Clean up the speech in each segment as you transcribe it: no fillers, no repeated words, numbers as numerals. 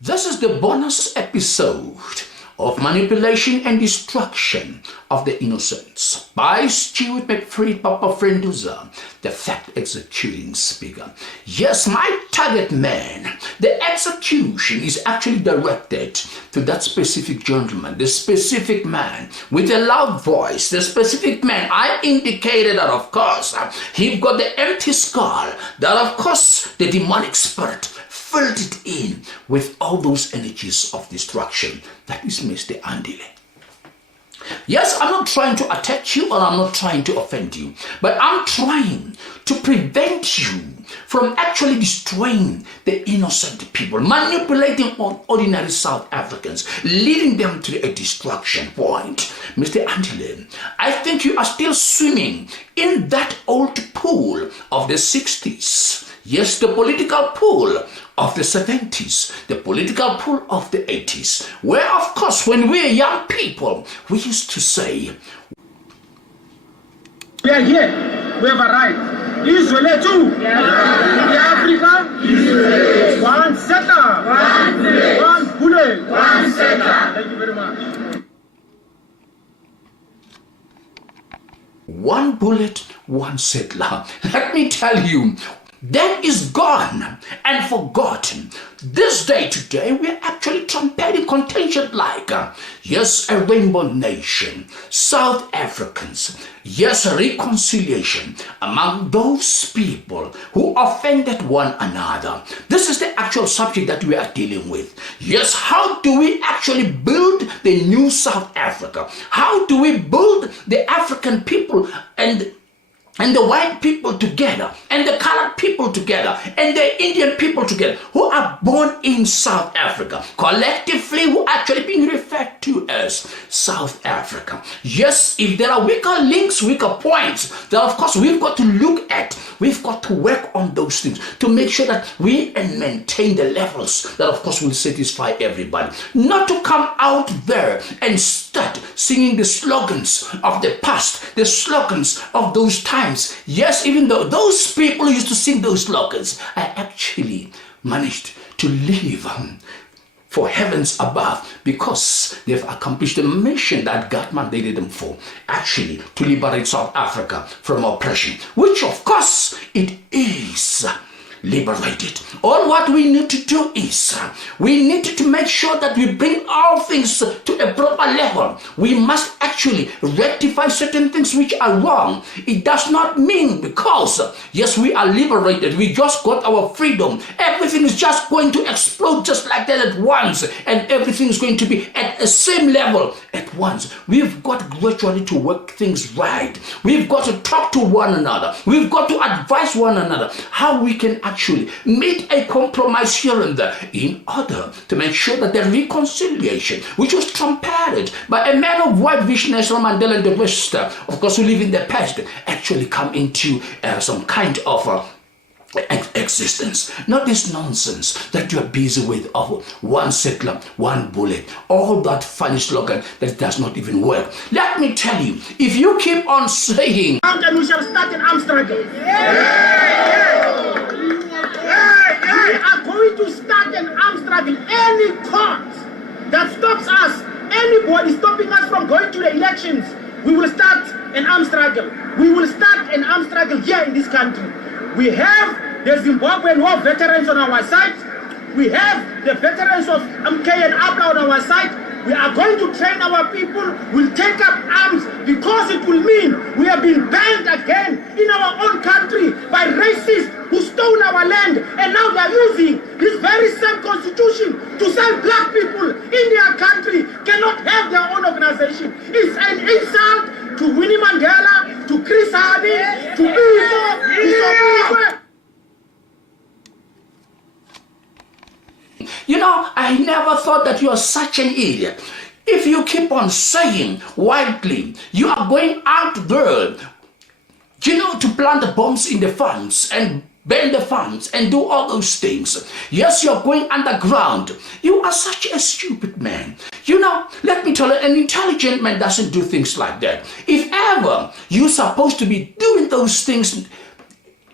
This is the bonus episode of Manipulation and Destruction of the Innocents by Stuart McFreed, Papa Frienduza, the fact executing speaker. Yes, my target man, the execution is actually directed to that specific gentleman, the specific man with a loud voice, the specific man. I indicated that, of course, he got the empty skull, that, of course, the demonic spirit filled it in with all those energies of destruction. That is Mr. Andile. Yes, I'm not trying to attack you, or I'm not trying to offend you, but I'm trying to prevent you from actually destroying the innocent people, manipulating ordinary South Africans, leading them to a destruction point. Mr. Andile, I think you are still swimming in that old pool of the 60s. Yes, the political pool of the 70s, the political pool of the 80s, where, of course, when we were young people, we used to say, we are here, we have arrived. Israel too. Africa, Israel. One setter, one bullet, one setter. Thank you very much. One bullet, one settler. Let me tell you, that is gone and forgotten. This day today, we are actually trumpeting contention like, yes, a rainbow nation, South Africans, yes, reconciliation among those people who offended one another. This is the actual subject that we are dealing with. Yes, how do we actually build the new South Africa? How do we build the African people and the white people together, and the colored people together, and the Indian people together, who are born in South Africa, collectively who are actually being referred to as South Africa. Yes, if there are weaker links, weaker points, then of course we've got to look at, we've got to work on those things to make sure that we maintain the levels that of course will satisfy everybody. Not to come out there and start singing the slogans of the past, the slogans of those times. Yes, even though those people used to sing those slogans, I actually managed to live for heavens above because they've accomplished the mission that God mandated them for, actually to liberate South Africa from oppression, which of course it is liberated. All what we need to do is we need to make sure that we bring all things to a proper level. We must actually rectify certain things which are wrong. It does not mean because, yes, we are liberated, we just got our freedom, everything is just going to explode just like that at once, and everything is going to be at the same level at once. We've got gradually to work things right. We've got to talk to one another. We've got to advise one another how we can actually make a compromise here and there in order to make sure that the reconciliation, which was trumpeted by a man of wide vision, Nelson Mandela and the rest, of course, who live in the past, actually come into some kind of existence. Not this nonsense that you are busy with of one settler, one bullet, all that funny slogan that does not even work. Let me tell you, if you keep on saying, and we shall start an armed struggle. We are going to start an armed struggle. Any court that stops us, anybody stopping us from going to the elections, we will start an armed struggle. We will start an armed struggle here in this country. We have the Zimbabwean war veterans on our side. We have the veterans of MK and APLA on our side. We are going to train our people. We'll take up arms because it will mean we have been banned again in our own country by racists who stole our land, and now they are using this very same constitution to say black people in their country cannot have their own organization. It's an insult to Winnie Mandela, to Chris Hani, to Biko, to Sobukwe. You know, I never thought that you are such an idiot. If you keep on saying widely, you are going out there, you know, to plant the bombs in the farms and burn the farms and do all those things. Yes, you're going underground. You are such a stupid man. You know, let me tell you, an intelligent man doesn't do things like that. If ever you're supposed to be doing those things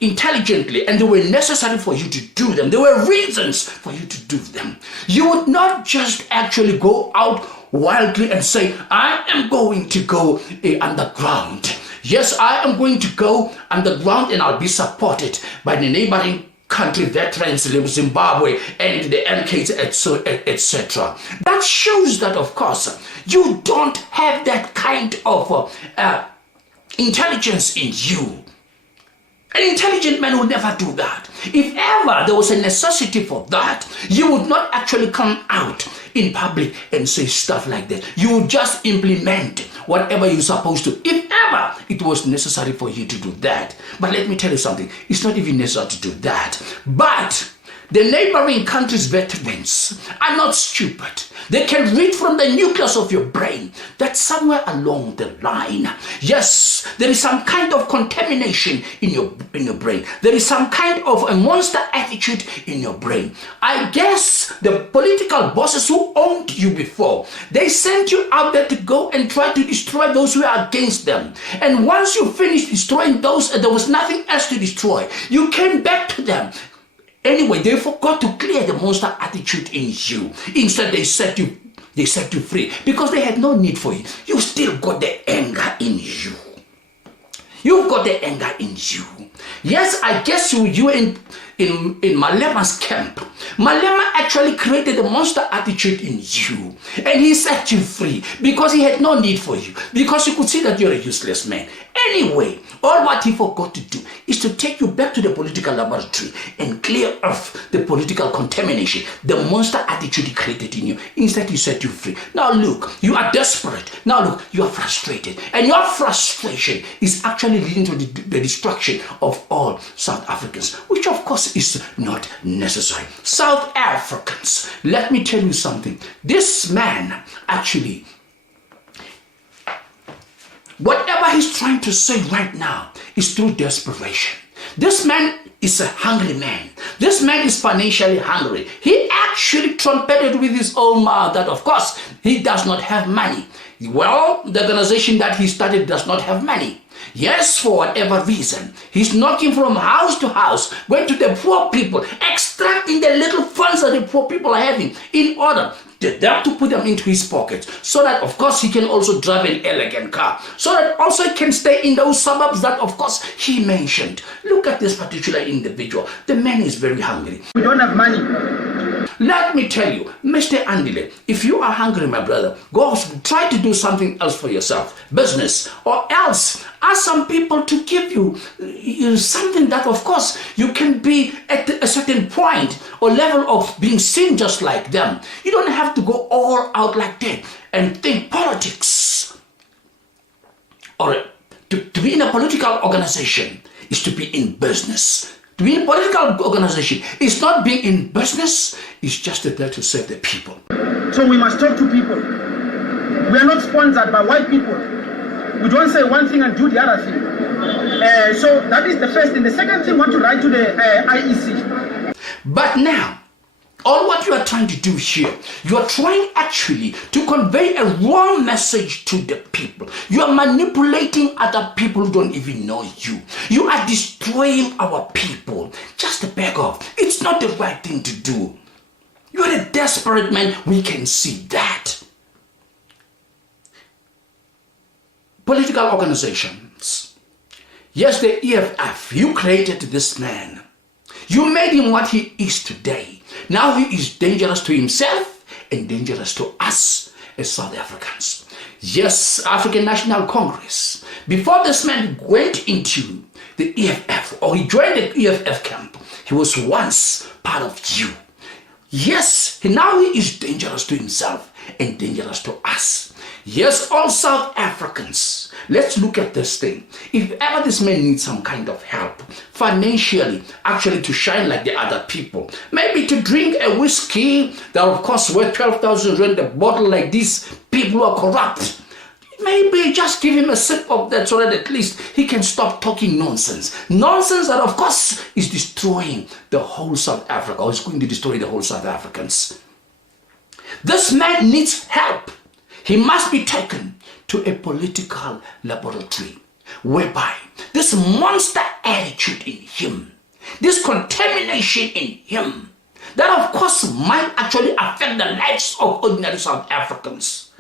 intelligently and they were necessary for you to do them, there were reasons for you to do them, you would not just actually go out wildly and say, I am going to go underground. Yes, I am going to go underground and I'll be supported by the neighboring country veterans, Zimbabwe and the MKs, etc. That shows that, of course, you don't have that kind of intelligence in you. An intelligent man would never do that. If ever there was a necessity for that, you would not actually come out in public and say stuff like that. You would just implement whatever you're supposed to, if ever it was necessary for you to do that. But let me tell you something, it's not even necessary to do that. But the neighboring countries' veterans are not stupid. They can read from the nucleus of your brain that somewhere along the line, yes, there is some kind of contamination in your brain. There is some kind of a monster attitude in your brain. I guess the political bosses who owned you before, they sent you out there to go and try to destroy those who are against them. And once you finished destroying those, and there was nothing else to destroy, you came back to them. Anyway, they forgot to clear the monster attitude in you. Instead, they set you free because they had no need for you. You still got the anger in you. You've got the anger in you. Yes, I guess you in Malema's camp. Malema actually created a monster attitude in you. And he set you free because he had no need for you. Because he could see that you're a useless man. Anyway, all what he forgot to do is to take you back to the political laboratory and clear off the political contamination, the monster attitude he created in you. Instead, he set you free. Now look, you are desperate. Now look, you are frustrated. And your frustration is actually leading to the destruction of all South Africans, which of course is not necessary. South Africans, let me tell you something. This man actually, whatever he's trying to say right now is through desperation. This man is a hungry man. This man is financially hungry. He actually trumpeted with his own mouth that, of course, he does not have money. Well, the organization that he started does not have money. Yes, for whatever reason, he's knocking from house to house, going to the poor people, extracting the little funds that the poor people are having in order to put them into his pocket, so that of course he can also drive an elegant car, so that also he can stay in those suburbs that of course he mentioned. Look at this particular individual. The man is very hungry. We don't have money. Let me tell you, Mr. Andile, if you are hungry, my brother, go try to do something else for yourself, business, or else ask some people to give you something that of course you can be at a certain point or level of being seen just like them. You don't have to go all out like that and think politics or to be in a political organization is to be in business. To be in a political organization is not being in business, it's just there to serve the people. So we must talk to people. We are not sponsored by white people. We don't say one thing and do the other thing. So that is the first thing. The second thing, we want to write to the IEC. But now, all what you are trying to do here, you are trying actually to convey a wrong message to the people. You are manipulating other people who don't even know you. You are destroying our people. Just back off. It's not the right thing to do. You are a desperate man. We can see that. Political organizations. Yes, the EFF. You created this man. You made him what he is today. Now he is dangerous to himself and dangerous to us as South Africans. Yes, African National Congress. Before this man went into the EFF or he joined the EFF camp, he was once part of you. Yes, now he is dangerous to himself and dangerous to us. Yes, all South Africans, let's look at this thing. If ever this man needs some kind of help, financially, actually to shine like the other people, maybe to drink a whiskey that of course worth 12,000 rand a bottle like these people who are corrupt, maybe just give him a sip of that so that at least he can stop talking nonsense. Nonsense that of course is destroying the whole South Africa, or is going to destroy the whole South Africans. This man needs help. He must be taken to a political laboratory whereby this monster attitude in him, this contamination in him, that of course might actually affect the lives of ordinary South Africans,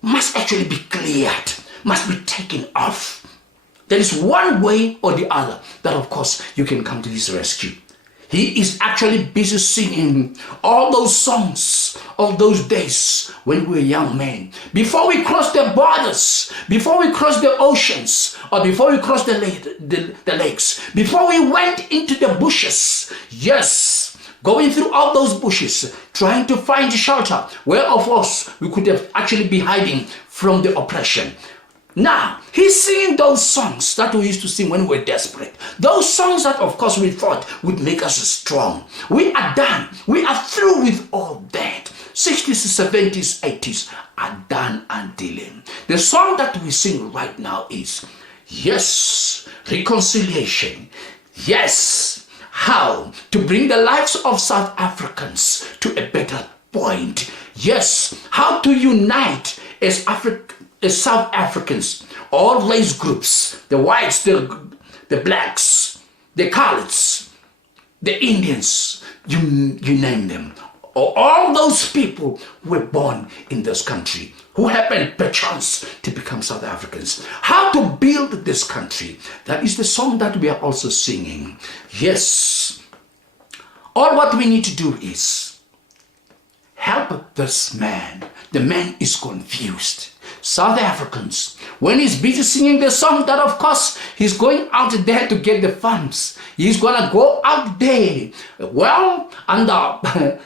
must actually be cleared, must be taken off. There is one way or the other that of course you can come to his rescue. He is actually busy singing all those songs of those days when we were young men. Before we crossed the borders, before we crossed the oceans, or before we crossed the lakes, before we went into the bushes, yes, going through all those bushes, trying to find shelter, where of course we could have actually been hiding from the oppression. Now, he's singing those songs that we used to sing when we were desperate. Those songs that, of course, we thought would make us strong. We are done. We are through with all that. 60s, 70s, 80s are done and dealing. The song that we sing right now is, yes, reconciliation. Yes, how to bring the lives of South Africans to a better point. Yes, how to unite as South Africans, all race groups, the whites, the blacks, the coloreds, the Indians, you name them. All those people were born in this country who happened perchance to become South Africans. How to build this country. That is the song that we are also singing. Yes. All what we need to do is help this man. The man is confused. South Africans, when he's busy singing the song that of course he's going out there to get the funds. He's gonna go out there, well, underground.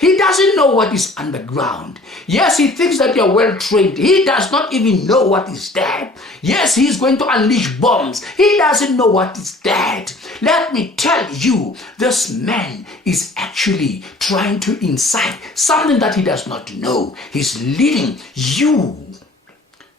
He doesn't know what is underground. Yes, he thinks that you're well trained. He does not even know what is that. Yes, he's going to unleash bombs. He doesn't know what is that. Let me tell you, this man is actually trying to incite something that he does not know. He's leading you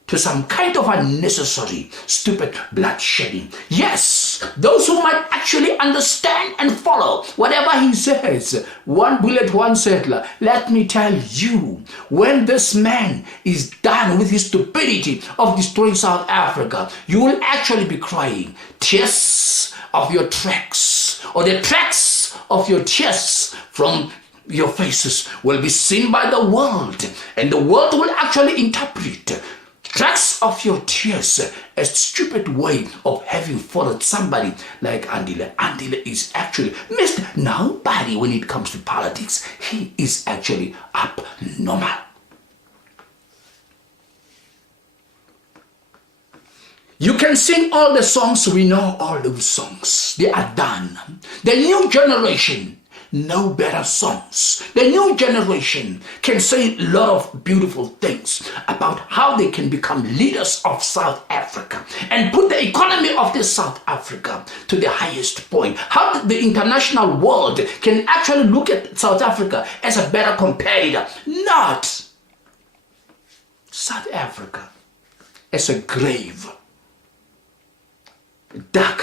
to some kind of unnecessary, stupid bloodshedding. Yes, those who might actually understand and follow whatever he says. One bullet, one settler. Let me tell you, when this man is done with his stupidity of destroying South Africa, you will actually be crying tears of your tracks, or the tracks of your tears from your faces will be seen by the world, and the world will actually interpret tracks of your tears, a stupid way of having followed somebody like Andile. Andile is actually Mr. Nobody when it comes to politics. He is actually abnormal. You can sing all the songs, we know all those songs. They are done. The new generation know better songs. The new generation can say a lot of beautiful things about how they can become leaders of South Africa and put the economy of this South Africa to the highest point. How the international world can actually look at South Africa as a better competitor, not South Africa as a grave dug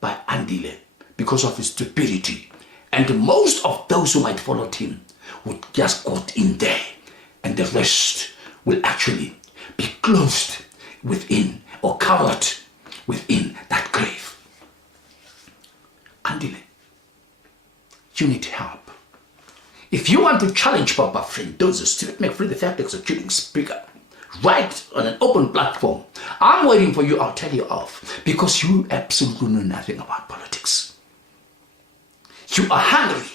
by Andile because of his stupidity. And most of those who might follow him would just go in there, and the rest will actually be closed within or covered within that grave. Andile, you need help. If you want to challenge Papa Frendoza, Stuart McFree, the fact executing speaker, right on an open platform, I'm waiting for you. I'll tell you off, because you absolutely know nothing about politics. You are hungry,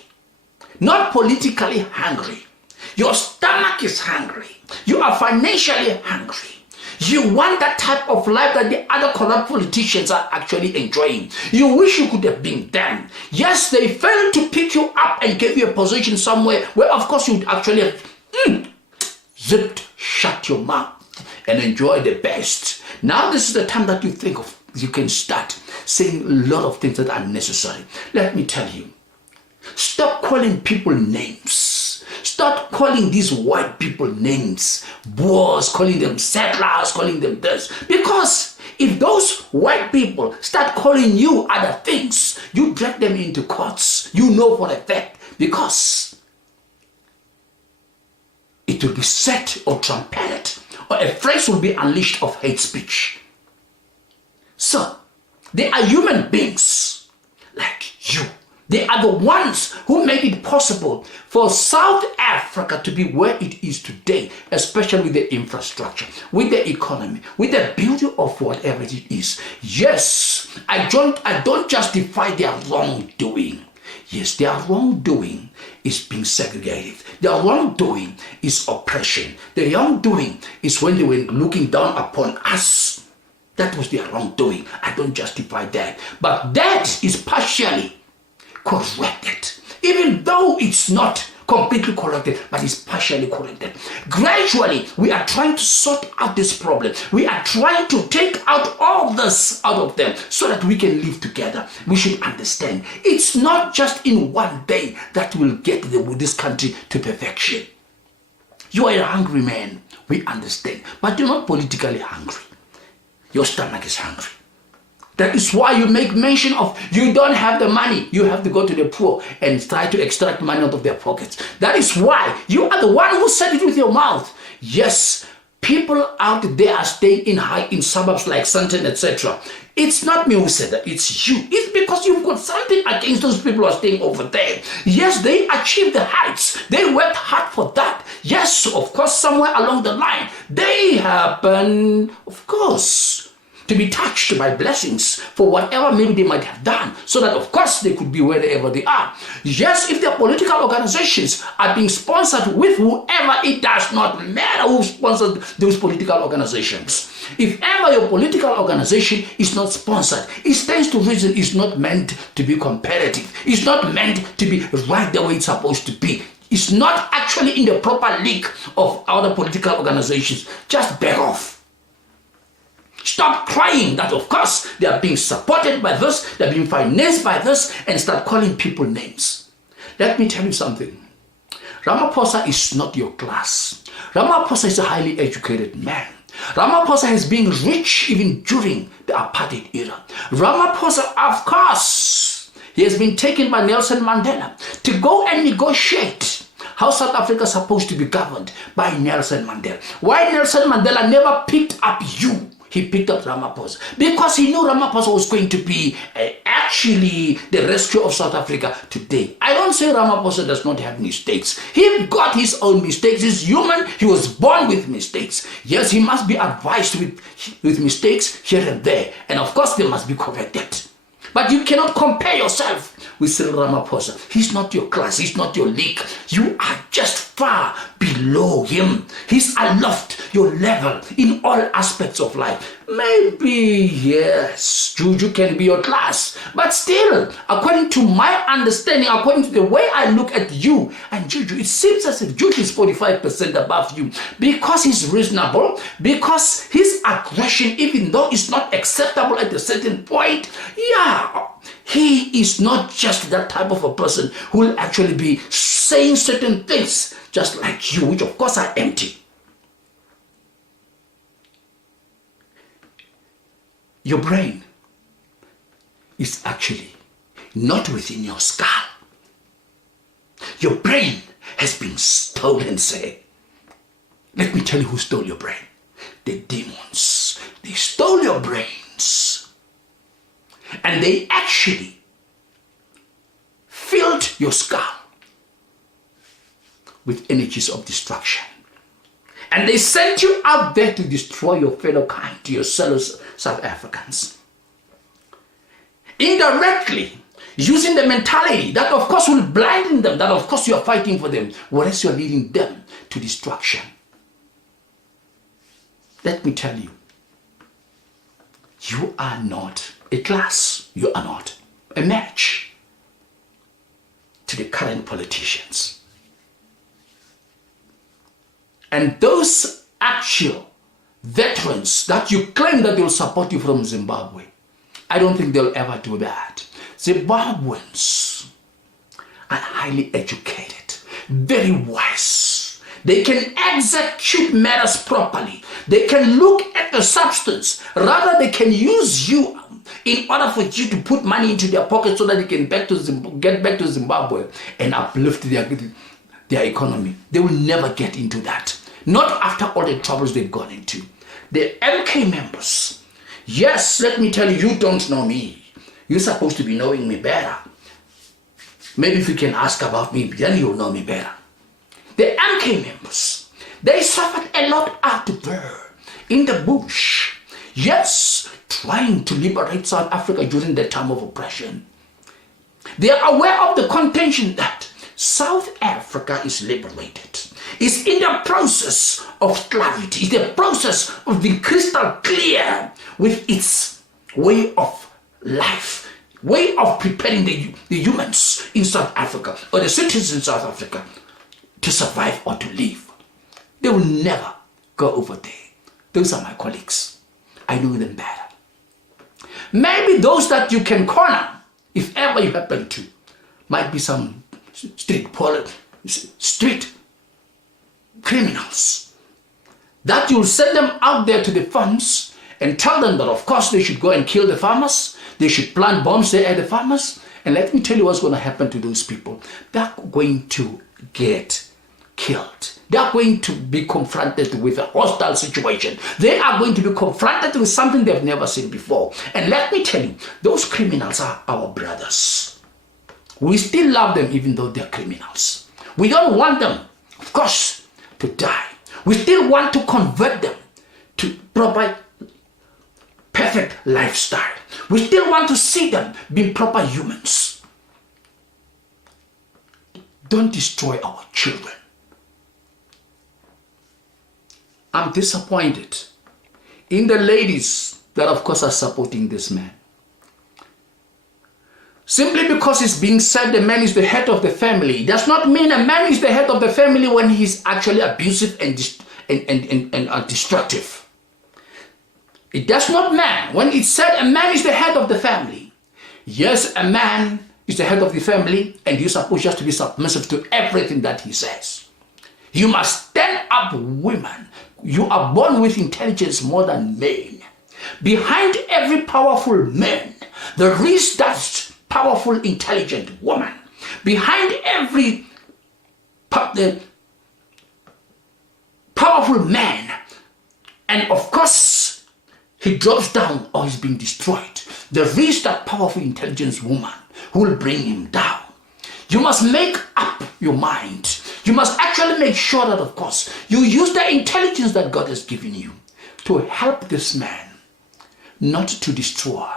not politically hungry. Your stomach is hungry. You are financially hungry. You want that type of life that the other corrupt politicians are actually enjoying. You wish you could have been them. Yes, they failed to pick you up and give you a position somewhere where of course you would actually have zipped shut your mouth and enjoy the best. Now this is the time that you think of, you can start saying a lot of things that are necessary. Let me tell you, stop calling people names. Stop calling these white people names. Boers, calling them settlers, calling them this. Because if those white people start calling you other things, you drag them into courts. You know for a fact. Because it will be set or trumpeted, or a phrase will be unleashed of hate speech. So, They are human beings like you. They are the ones who made it possible for South Africa to be where it is today, especially with the infrastructure, with the economy, with the beauty of whatever it is. Yes, I don't justify their wrongdoing. Yes, their wrongdoing is being segregated. Their wrongdoing is oppression. Their wrongdoing is when they were looking down upon us. That was their wrongdoing. I don't justify that. But that is partially corrected, even though it's not completely corrected, but it's partially corrected. Gradually, we are trying to sort out this problem. We are trying to take out all this out of them so that we can live together. We should understand it's not just in one day that we'll get this country to perfection. You are a hungry man, we understand, but you're not politically hungry. Your stomach is hungry. That is why you make mention of you don't have the money. You have to go to the poor and try to extract money out of their pockets. That is why you are the one who said it with your mouth. Yes, people out there are staying in suburbs like Sandton, etc. It's not me who said that, it's you. It's because you've got something against those people who are staying over there. Yes, they achieved the heights. They worked hard for that. Yes, of course, somewhere along the line, they happen, of course, to be touched by blessings for whatever maybe they might have done, so that of course they could be wherever they are. Yes, if their political organizations are being sponsored with whoever, it does not matter who sponsors those political organizations. If ever your political organization is not sponsored, it stands to reason it's not meant to be competitive. It's not meant to be right the way it's supposed to be. It's not actually in the proper league of other political organizations. Just back off. Stop crying that of course they are being supported by this, they are being financed by this, and start calling people names. Let me tell you something. Ramaphosa is not your class. Ramaphosa is a highly educated man. Ramaphosa has been rich even during the apartheid era. Ramaphosa, of course, he has been taken by Nelson Mandela to go and negotiate how South Africa is supposed to be governed by Nelson Mandela. Why Nelson Mandela never picked up you? He picked up Ramaphosa because he knew Ramaphosa was going to be actually the rescue of South Africa today. I don't say Ramaphosa does not have mistakes. He got his own mistakes. He's human. He was born with mistakes. Yes, he must be advised with mistakes here and there. And of course, they must be corrected. But you cannot compare yourself with Cyril Ramaphosa. He's not your class. He's not your league. You are just far below him. He's aloft your level in all aspects of life. Maybe, yes, Juju can be your class. But still, according to my understanding, according to the way I look at you and Juju, it seems as if Juju is 45% above you. Because he's reasonable, because his aggression, even though it's not acceptable at a certain point, yeah, he is not just that type of a person who will actually be saying certain things just like you, which of course are empty. Your brain is actually not within your skull. Your brain has been stolen, say. Let me tell you who stole your brain. The demons. They stole your brains. And they actually filled your skull with energies of destruction. And they sent you out there to destroy your fellow kind, to your fellow South Africans. Indirectly, using the mentality that of course will blind them, that of course you are fighting for them, whereas you are leading them to destruction. Let me tell you, you are not a class. You are not a match to the current politicians. And those actual veterans that you claim that they'll support you from Zimbabwe, I don't think they'll ever do that. Zimbabweans are highly educated, very wise. They can execute matters properly. They can look at the substance. Rather, they can use you in order for you to put money into their pocket so that they can get back to Zimbabwe and uplift their economy. They will never get into that. Not after all the troubles they've gone into. The MK members, Yes, let me tell you, you don't know me. You're supposed to be knowing me better. Maybe if you can ask about me, then you'll know me better. The MK members, they suffered a lot out there in the bush. Yes, trying to liberate South Africa during the time of oppression. They are aware of the contention that South Africa is liberated. It's in the process of clarity. It's the process of being crystal clear with its way of life, way of preparing the humans in South Africa or the citizens in South Africa to survive or to live. They will never go over there. Those are my colleagues. I know them better. Maybe those that you can corner, if ever you happen to, might be some street criminals. That you'll send them out there to the farms and tell them that of course they should go and kill the farmers. They should plant bombs there at the farmers. And let me tell you what's going to happen to those people. They're going to get killed. They are going to be confronted with a hostile situation. They are going to be confronted with something they've never seen before. And let me tell you, those criminals are our brothers. We still love them even though they're criminals. We don't want them, of course, to die. We still want to convert them to proper, perfect lifestyle. We still want to see them being proper humans. Don't destroy our children. I'm disappointed in the ladies that of course are supporting this man. Simply because it's being said the man is the head of the family does not mean a man is the head of the family when he's actually abusive and destructive. It does not mean when it's said a man is the head of the family. Yes, a man is the head of the family and you're supposed just to be submissive to everything that he says. You must stand up, women. You are born with intelligence more than men. Behind every powerful man, there is that powerful, intelligent woman. Behind every powerful man, and of course, he drops down or is being destroyed, there is that powerful, intelligent woman who will bring him down. You must make up your mind. You must actually make sure that, of course, you use the intelligence that God has given you to help this man, not to destroy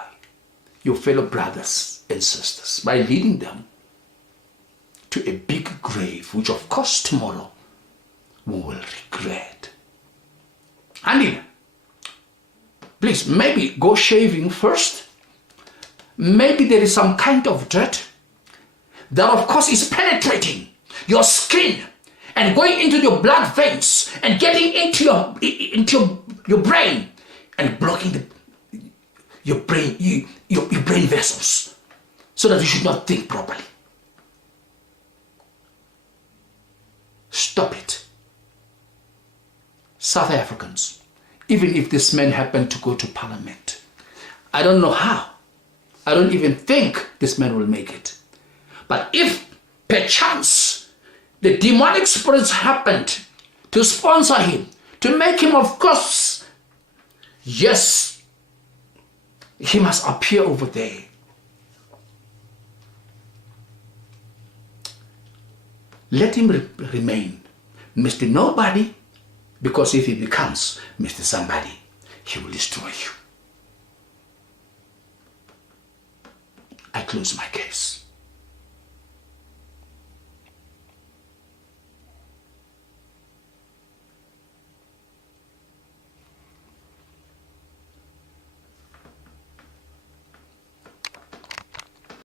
your fellow brothers and sisters by leading them to a big grave, which of course tomorrow we will regret. Andy, please, maybe go shaving first. Maybe there is some kind of dirt that of course is penetrating your skin and going into your blood veins and getting into your brain and blocking your brain vessels so that you should not think properly. Stop it. South Africans, even if this man happened to go to parliament, I don't know how. I don't even think this man will make it. But if perchance the demonic spirits happened to sponsor him, to make him, of course, yes, he must appear over there. Let him remain Mr. Nobody, because if he becomes Mr. Somebody, he will destroy you. I close my case.